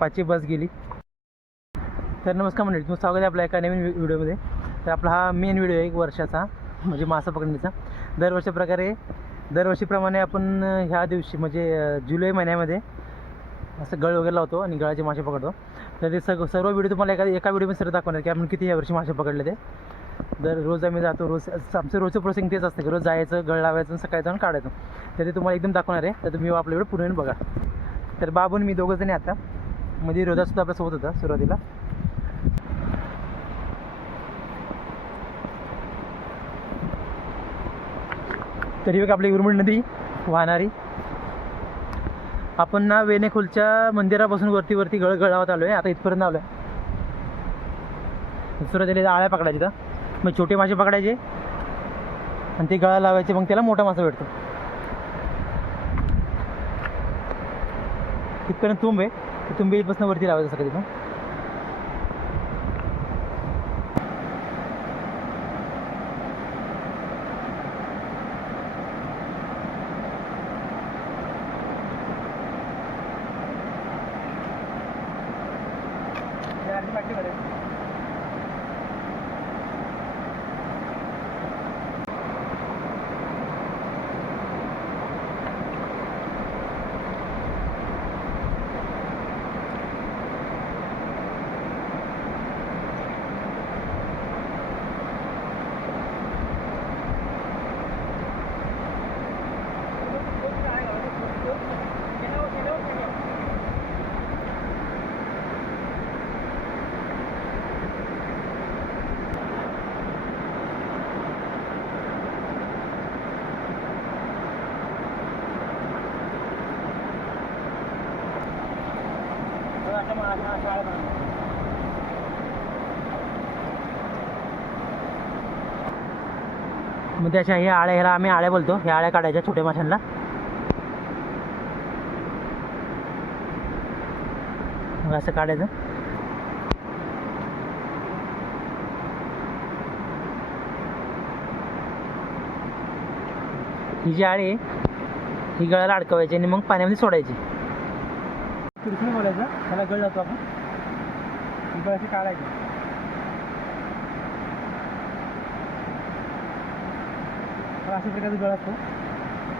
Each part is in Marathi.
5ची बस गेली. तर नमस्कार मंडळी, तुमचं स्वागत आहे आपल्या एका नवीन व्हिडिओमध्ये. तर आपला हा मेन व्हिडिओ आहे 1 वर्षाचा, म्हणजे मासा पकडण्याचा. दरवर्षीप्रमाणे आपण ह्या दिवशी म्हणजे जुलै महिन्यामध्ये असं गळ वगैरे लावतो आणि गळाचे मासे पकडतो. तर ते सर्व व्हिडिओ तुम्हाला एका व्हिडिओमध्ये सर्व दाखवणार की आपण किती यावर्षी मासे पकडले ते. रोज आम्ही जातो, आमचं रोजचं प्रोसेसिंग तेच असतं की रोज जायचं, गळ लावायचं आणि सकाळी जाऊन काढायचं. तर ते तुम्हाला एकदम दाखवणार आहे. तर तुम्ही आपल्या व्हिडिओ पूर्ण बघा. तर बाबून मी दोघंजणी आता मध्ये रोजासुद्धा आपल्यासोबत होता सुरुवातीला. तरी बघा आपली उरमड नदी वाहणारी. आपण ना वेणेखोलच्या मंदिरापासून वरती गळावत आलो आहे. आता इथपर्यंत आलो आहे. सुरुवातीला आळ्या पकडायच्या, मग छोटे मासे पकडायचे आणि ते गळा लावायचे, मग त्याला मोठा मासा भेटतो. तिथपर्यंत तुंब आहे, तुंबी इथपासून वरती लावायचं सगळं तिथून. मग त्याच्या ह्या आळ्या, ह्याला आम्ही आळ्या बोलतो. ह्या आळ्या काढायच्या छोट्या माशांना. मग असं काढायचं. ही जी आळी आहे ही गळाला अडकवायची आणि मग पाण्यामध्ये सोडायची. कृष्ण बोलायचं, त्याला गळ लावतो आपण. ही गळाची काढायची. अशा प्रकारचा गळ असतो.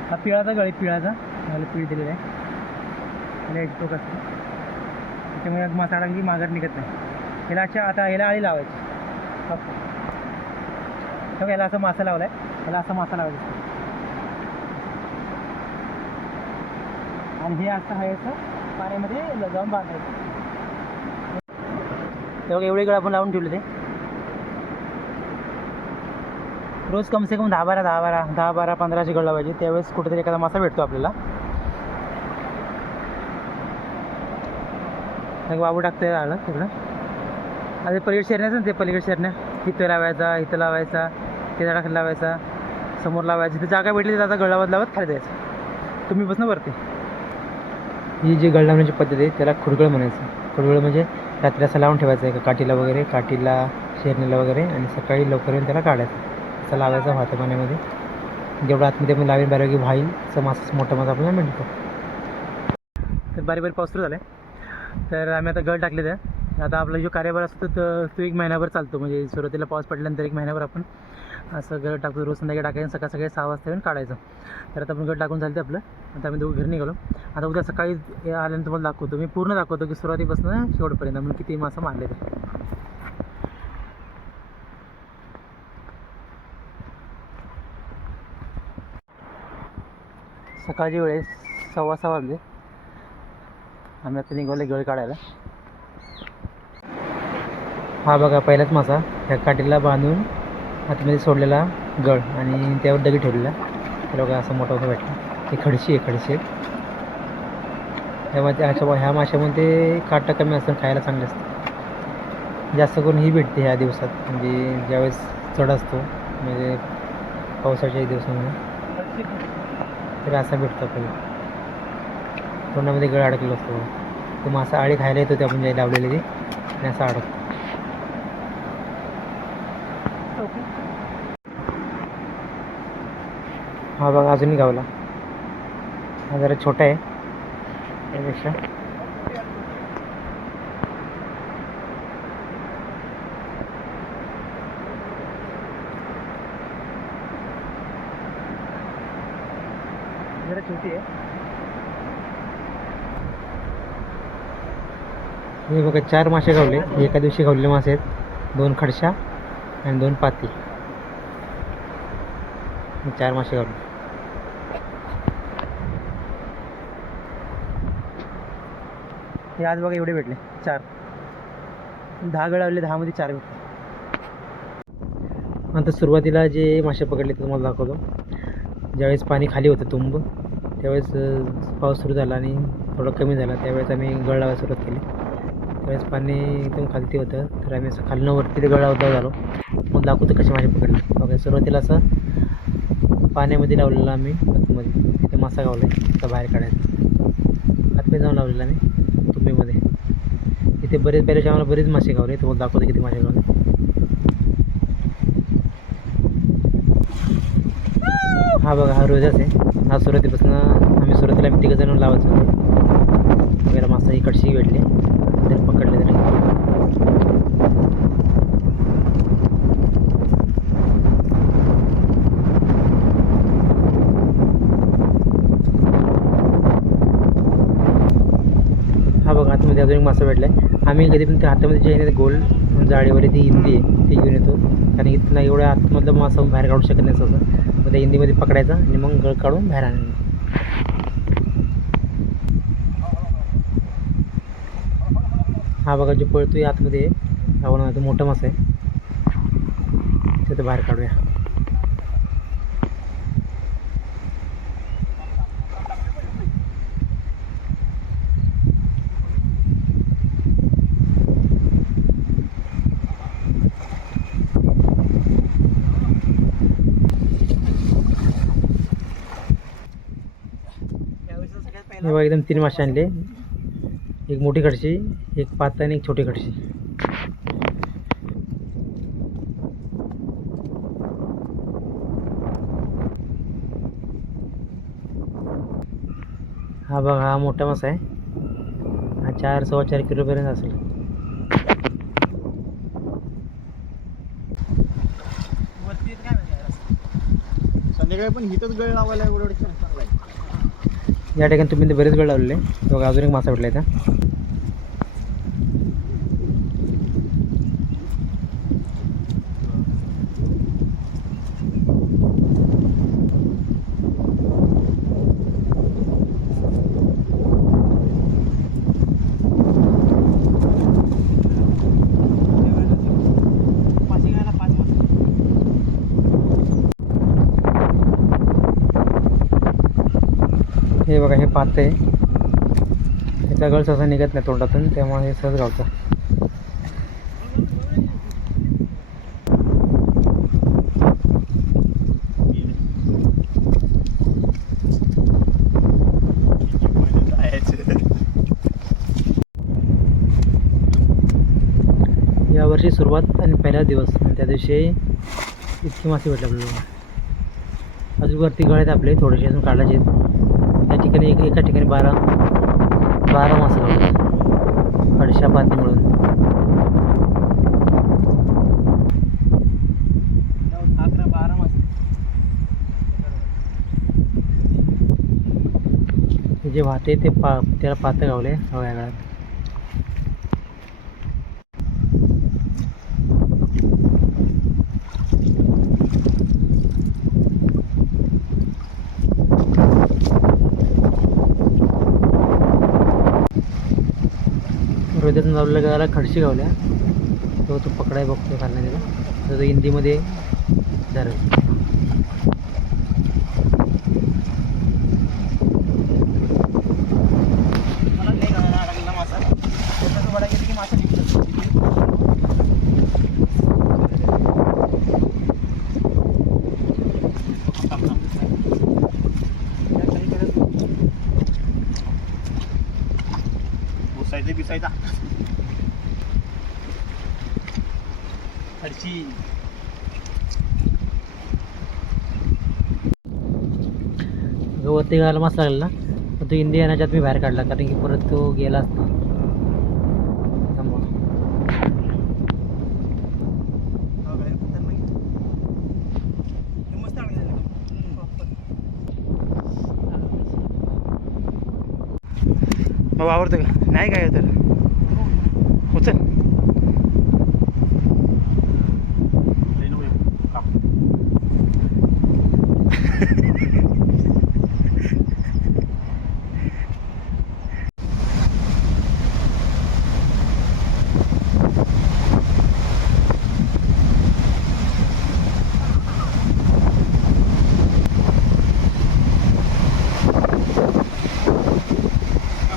हा पिळाचा गळ आहे, पिळाचा. मला पीळ दिलेला आहे आणि एक टोक असतो, त्याच्यामुळे मासा अडकली की माघार निघत नाही. ह्याला आता ह्याला आळी लावायची. बघा ह्याला असा मासा लावला आहे, ह्याला असा मासा लावायचा आणि हे असं आहे असं पाण्यामध्ये जाऊन बांधायचं. तेव्हा एवढे गळ आपण लावून ठेवले. ते रोज कमसे कम 10-12 गळ लावायचे. त्यावेळेस कुठेतरी एखादा मासा भेटतो आपल्याला. मग बाबू टाकतोय आलं तिकडं. आता पलीकडे शेरण्याचं ना, ते पलीकडे शेरण्या इथं लावायचा, इथं लावायचा, ते झाडाखाली लावायचा, समोर लावायची. तिथं जागा भेटली तर आता गळ लावत खाली जायचं. तुम्ही बसणं वरती. ही जी गळ लावण्याची पद्धत आहे त्याला खुडगळ म्हणायचं. खुडगळ म्हणजे रात्री असं लावून ठेवायचं एका काठीला वगैरे, काठीला शेरणीला वगैरे, आणि सकाळी लवकर येऊन त्याला काढायचं. असं लावायचं वाहत्या पाण्यामध्ये. जेवढं आतमध्ये आपण लावेन बऱ्यापैकी व्हाईल असं मासा, मोठा मासा आपल्याला मिळतो. तर बारीक पाऊस सुरू झाला आहे. तर आम्ही आता गळ टाकले. तर आता आपला जो कार्यभार असतो तो 1 महिनाभर चालतो. म्हणजे सुरुवातीला पाऊस पडल्यानंतर 1 महिनाभर आपण असं गळ टाकतो. रोज संध्याकाळी टाकायचं, सकाळी 6 वाजता येऊन काढायचं. तर आता आपण गळ टाकून चालते आपलं. आता आम्ही दोघं घरी निघालो. आता उद्या सकाळी आल्यानंतर तुम्हाला दाखवतो, मी पूर्ण दाखवतो की सुरुवातीपासून शेवटपर्यंत आपण किती मासा मारले. ते सकाळची वेळ 6:15 वाजले. आम्ही आता निघाले गळ काढायला. हा बघा पहिलाच मासा, ह्या काठीला बांधून आतमध्ये सोडलेला गळ आणि त्यावर दगडी ठेवलेला. तर बघा असं मोठा भेटला. ही खडशी आहे. त्यामध्ये ह्या माशामध्ये काटा कमी असतं, खायला चांगले असतं. जास्त करून ही भेटते ह्या दिवसात, म्हणजे ज्यावेळेस चढ असतो, म्हणजे पावसाच्या दिवसामध्ये. तर असा भेटतो आपल्याला. तोंडामध्ये गळ अडकलेला असतो. तो मासा आळी खायला येतो, ते आपण जे लावलेली ती, आणि असा अडकतो. हा बघा अजूनही गावला. हा जरा छोटा आहे त्यापेक्षा. वरती आहे. हे बघा 4 मासे गावले. एका दिवशी गावलेले मासे आहेत. 2 खडशा आणि 2 पाती. 4 मासे गावले. हे आज बघा एवढे भेटले 4. 10 गळावले, 10 मध्ये 4 भेटले. नंतर सुरुवातीला जे मासे पकडले ते तुम्हाला दाखवतो. ज्यावेळेस पाणी खाली होतं तुंब, त्यावेळेस पाऊस सुरू झाला आणि थोडं कमी झाला. त्यावेळेस आम्ही गळ लावायला सुरुवात केली. त्यावेळेस पाणी एकदम खालती होतं, तर आम्ही असं खालनं वरती ते गळावता झालो. मग दाखवतो कसे मासे पकडले. बघा सुरुवातीला असं पाण्यामध्ये लावलेलं आम्ही आतमध्ये. तिथे मासा गावला आता बाहेर काढायचा. आतमध्ये जाऊन लावलेला आम्ही तुंबीमध्ये. इथे बरेच पहिल्याच्या आम्हाला बरेच मासे गावले. तुम्हाला दाखवतो किती मासे गावले. हा बघा हा रोजाच आहे. हा सुरुवातीपासून आम्ही सुरुवातीला 3 जण लावायचो वगैरे. मासा इकडची भेटले तरी पकडले तरी. हा बघा हातामध्ये अजून एक मासा भेटला आहे. आम्ही कधी पण त्या हातामध्ये जे आहे गोल जाळीवाली ती हिंदी आहे ती घेऊन येतो, कारण की त्यांना एवढ्या आतमधलं मासा बाहेर काढू शकत नाही असं. मग त्या हिंदीमध्ये पकडायचा आणि मग गळ काढून बाहेर आणायचं. हा बघा जो पळतोय आतमध्ये आहे, तो मोठा मासा आहे. ते तर बाहेर काढूया. हे बघा एकदम 3 मासे आणले. एक मोठी खडशी, एक पात आणि एक छोटी खडशी. हा बघा हा मोठा मासा आहे. हा 4-4.25 किलोपर्यंत असेल. संध्याकाळी पण हिथंच गळ लावायला एवढं चांगला आहे. या ठिकाणी तुम्ही बरेच गळ लावलेले. बघा अजून एक मासा भेटला इथं. हे बघा हे पात आहे. त्याचा गळ सहसा निघत नाही तोंडातून, त्यामुळे हे सहज गावतं. यावर्षी सुरुवात आणि पहिला दिवस, आणि त्या दिवशी इतकी मासे भेटले आपल्याला. अजून वरती गळ आहेत आपले थोडेसे अजून काढायचे आहेत. त्या ठिकाणी एका ठिकाणी 12 मासे गावले खडशा पाती मिळून. हे जे वाहते ते त्याला पातं गावले हव्या गळ्यात. रोजातून लावलेल्या गळाला खडशी गावल्या. तो पकडाय बघतो खाल्ला त्याला. तर तो हिंदीमध्ये धरायचा. बिसायचा खडशी. वरती गायला मस्त लागला, पण तो हिंदी येण्याच्यात मी बाहेर काढला, कारण की परत तो गेला असता. वावरतो का नाही काय तर उचल.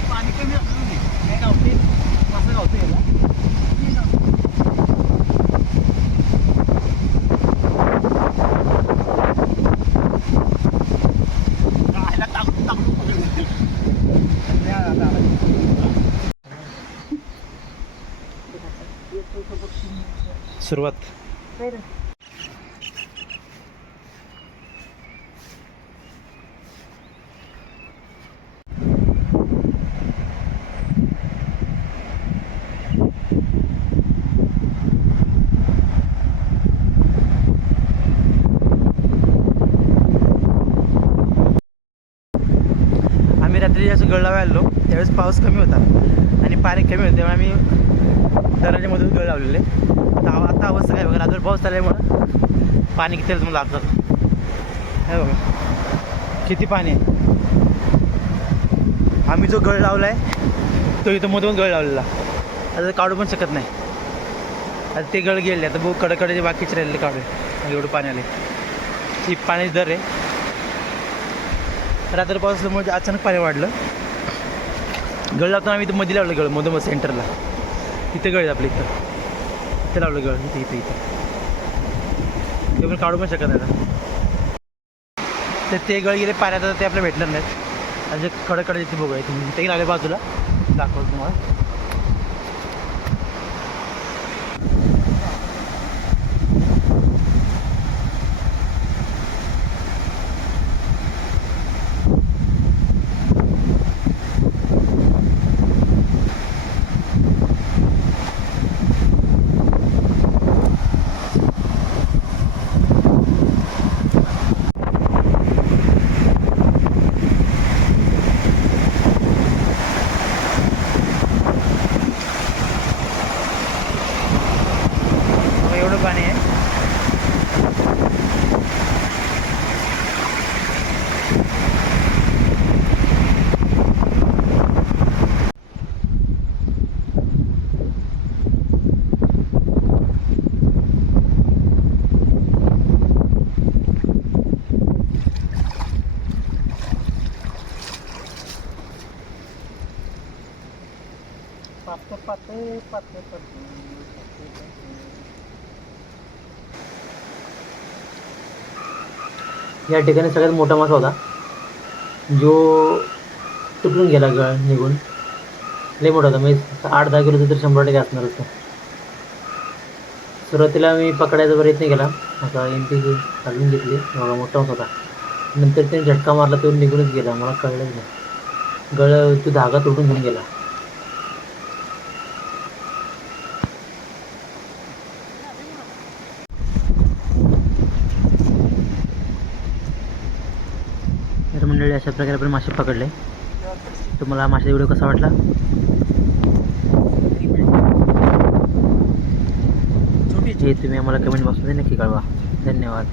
पाणी कमी असलं नाही काय गावते मासा गावते याला गायला टाकून टाकून पकडलं. सुरुवात. आम्ही रात्री असं गळलावा आलो त्यावेळेस पाऊस कमी होता आणि पाणी कमी होतं तेव्हा आम्ही दराच्यामधून गळ लावलेले. आता अवस्था काय बघा रात्र पाऊस आल्यामुळं पाणी किती मला लागतं हे बघा किती पाणी आहे. आम्ही जो गळ लावला आहे तो इथं मधून गळ लावलेला आता काढू पण शकत नाही. आता ते गळ गेले आता बघू कडकडे बाकीचे राहिले काढू एवढं पाणी आले. ही पाण्याची दर आहे. रात्र पाऊस असल्यामुळे अचानक पाणी वाढलं. गळ लावताना आम्ही इथं मध्ये लावलं गळ मधून सेंटरला इथं गळ आपलं इथं लावलं गळ इथं इथं इथं ते पण काढू पण शकत नाही आता. तर ते गळ गेले पाण्यात आता ते आपल्याला भेटणार नाहीत. आणि जे कडकडे इथे बघूया तुम्ही ते लागले बाजूला दाखवतो तुम्हाला. एवढं पाणी आहे. या ठिकाणी सगळ्यात मोठा मासा होता जो तुटून गेला गळ निघून. लई मोठा होता म्हणजे 8-10 किलोचं तर 100% असणार होतं. सुरुवातीला मी पकडायचा प्रयत्न केला आता एमपी काढून घेतली एवढा मोठा होता. नंतर त्याने झटका मारला तो निघूनच गेला मला कळलंच नाही. गळ तो धागा तुटून घेऊन गेला. तर मंडळी अशा प्रकारे आपण मासे पकडले. तुम्हाला हा मासे व्हिडिओ कसा वाटला हे तुम्ही आम्हाला कमेंट बॉक्समध्ये नक्की कळवा. धन्यवाद.